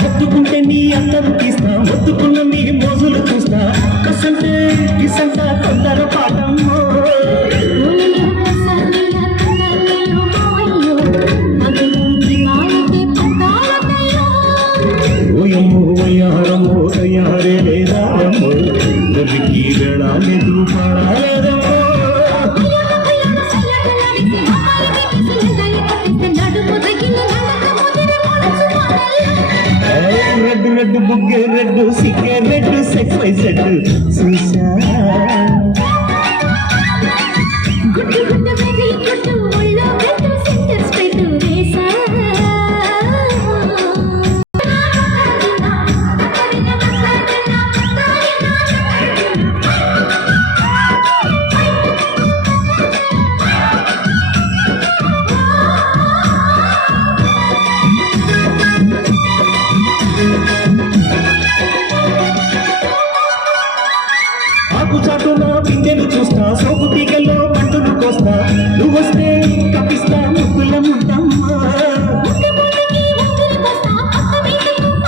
హత్తుకుంటే నీ అందరూ తీస్తా, మొత్తుకున్న నీ మోజులు చూస్తా, కసంటే కిసంట తొందర పాటమ్మో. ఓయమ్మో వయ్యారమ్మో తయారే లేదారమ్మో, దొరికి వెళ్ళాలి దూపారాలేదమ్మో. రెడ్డు రెడ్డు బుగ్గే రెడ్డు సిగ్గే రెడ్డు సెక్స్ వై సెడ్ చూసా. చాటున పిందెలు చూస్తా, సోపు తీగల్లో పంటలు కోస్తా, నువ్వొస్తే కప్పిస్తా ముగ్గుల ముద్దమ్మా.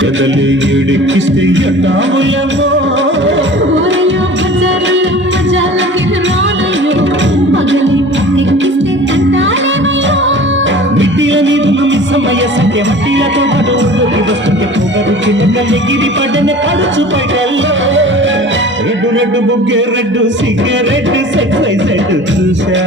ఎదలే ఏడెక్కిస్తే ఎట్టాముయమ్మో. మిట్టిల నీళ్ళు మిస్సమయ్య సంఖ్య మట్టిలతో పడవలోకి వస్తుంటే పొగరు చిన్నకల్లె గిరి పడ్డన కడుచు పడల్లో. రెడ్డు రెడ్డు బుగ్గే రెడ్డు సిగ్గే రెడ్డు సెక్స్ వై సెడ్ చూసా.